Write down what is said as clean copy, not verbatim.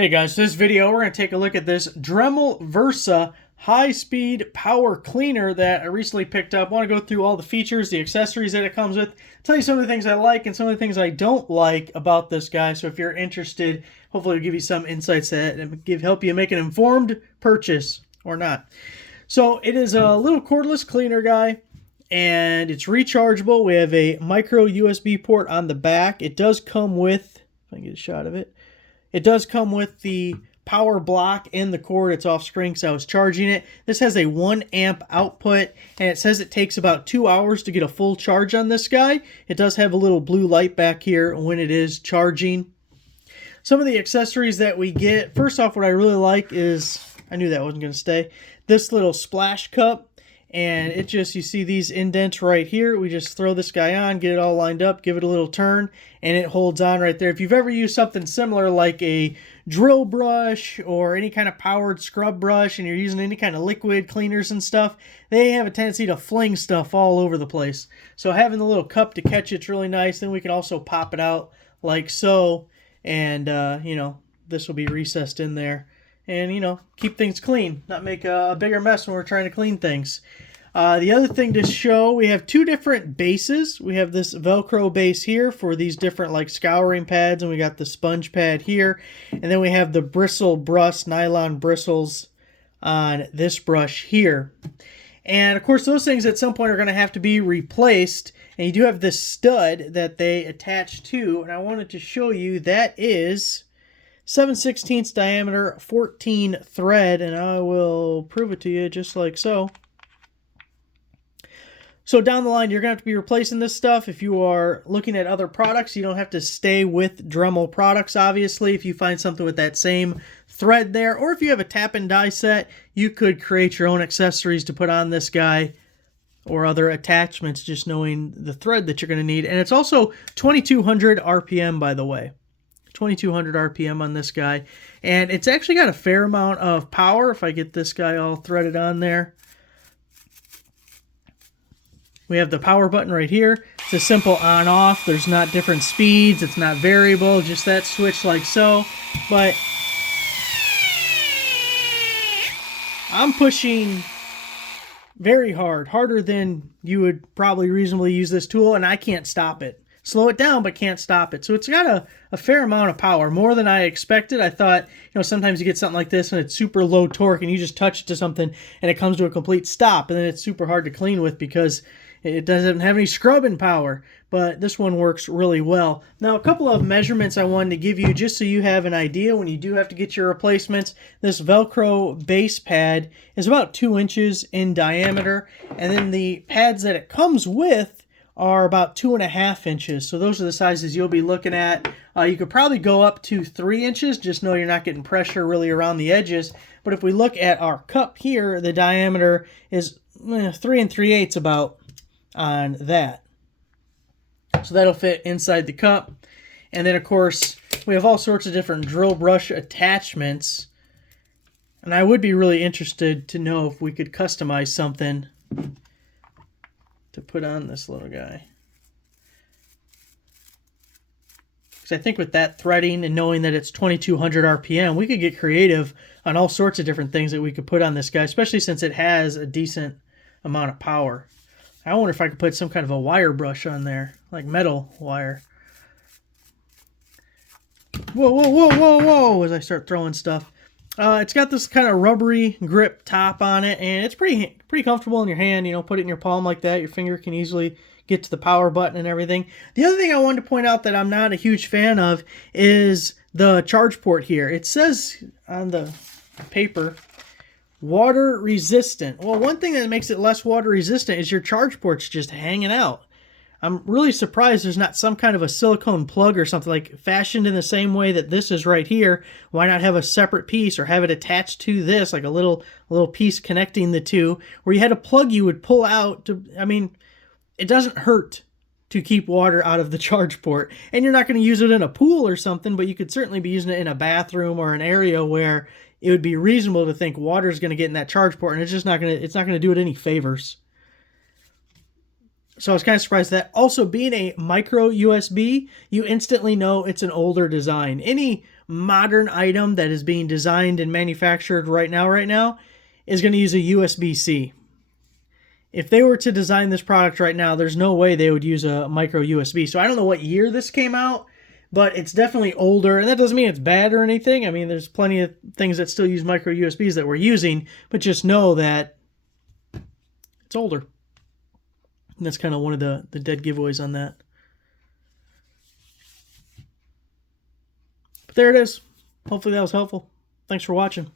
Hey guys, this video we're going to take a look at this Dremel Versa high-speed power cleaner that I recently picked up. I want to go through all the features, the accessories that it comes with, tell you some of the things I like and some of the things I don't like about this guy. So if you're interested, hopefully it'll give you some insights that help you make an informed purchase or not. So it is a little cordless cleaner guy, and it's rechargeable. We have a micro USB port on the back. It does come with, if I can get a shot of it, it does come with the power block and the cord. It's off screen because I was charging it. This has a 1 amp output, and it says it takes about 2 hours to get a full charge on this guy. It does have a little blue light back here when it is charging. Some of the accessories that we get, first off, what I really like is, I knew that wasn't going to stay, this little splash cup. And it just, you see these indents right here. We just throw this guy on, get it all lined up, give it a little turn, and it holds on right there. If you've ever used something similar like a drill brush or any kind of powered scrub brush, and you're using any kind of liquid cleaners and stuff, they have a tendency to fling stuff all over the place. So having the little cup to catch it's really nice. Then we can also pop it out like so, and you know, this will be recessed in there. And, you know, keep things clean, not make a bigger mess when we're trying to clean things. The other thing to show, we have two different bases. We have this Velcro base here for these different like scouring pads, and we got the sponge pad here. And then we have the bristle brush, nylon bristles on this brush here. And of course, those things at some point are going to have to be replaced. And you do have this stud that they attach to, and I wanted to show you that is 7/16 diameter, 14 thread, and I will prove it to you just like so. So down the line, you're going to have to be replacing this stuff. If you are looking at other products, you don't have to stay with Dremel products, obviously. If you find something with that same thread there, or if you have a tap and die set, you could create your own accessories to put on this guy or other attachments, just knowing the thread that you're going to need. And it's also 2200 RPM, by the way. 2200 RPM on this guy, and it's actually got a fair amount of power. If I get this guy all threaded on there, we have the power button right here. It's a simple on off. There's not different speeds, it's not variable, just that switch like so. But I'm pushing very hard, harder than you would probably reasonably use this tool, and I can't stop it. Slow it down, but can't stop it. So it's got a fair amount of power, more than I expected. I thought, you know, sometimes you get something like this and it's super low torque and you just touch it to something and it comes to a complete stop, and then it's super hard to clean with because it doesn't have any scrubbing power. But this one works really well. Now, a couple of measurements I wanted to give you just so you have an idea when you do have to get your replacements. This Velcro base pad is about 2 inches in diameter, and then the pads that it comes with are about 2.5 inches. So those are the sizes you'll be looking at. You could probably go up to 3 inches. Just know you're not getting pressure really around the edges. But if we look at our cup here, the diameter is 3 3/8 about on that. So that'll fit inside the cup. And then of course, we have all sorts of different drill brush attachments. And I would be really interested to know if we could customize something to put on this little guy. Because I think with that threading and knowing that it's 2200 RPM, we could get creative on all sorts of different things that we could put on this guy, especially since it has a decent amount of power. I wonder if I could put some kind of a wire brush on there, like metal wire. Whoa, whoa, whoa, whoa, whoa, as I start throwing stuff. It's got this kind of rubbery grip top on it, and it's pretty comfortable in your hand. You know, put it in your palm like that. Your finger can easily get to the power button and everything. The other thing I wanted to point out that I'm not a huge fan of is the charge port here. It says on the paper, water resistant. Well, one thing that makes it less water resistant is your charge port's just hanging out. I'm really surprised there's not some kind of a silicone plug or something like fashioned in the same way that this is right here. Why not have a separate piece or have it attached to this, like a little piece connecting the two, where you had a plug you would pull out to, I mean, it doesn't hurt to keep water out of the charge port. And you're not going to use it in a pool or something, but you could certainly be using it in a bathroom or an area where it would be reasonable to think water is going to get in that charge port, and it's not going to do it any favors. So I was kind of surprised that. Also, being a micro USB, you instantly know it's an older design. Any modern item that is being designed and manufactured right now is going to use a USB-C. If they were to design this product right now, there's no way they would use a micro USB. So I don't know what year this came out, but it's definitely older. And that doesn't mean it's bad or anything. I mean, there's plenty of things that still use micro USBs that we're using, but just know that it's older. And that's kind of one of the dead giveaways on that. But there it is. Hopefully that was helpful. Thanks for watching.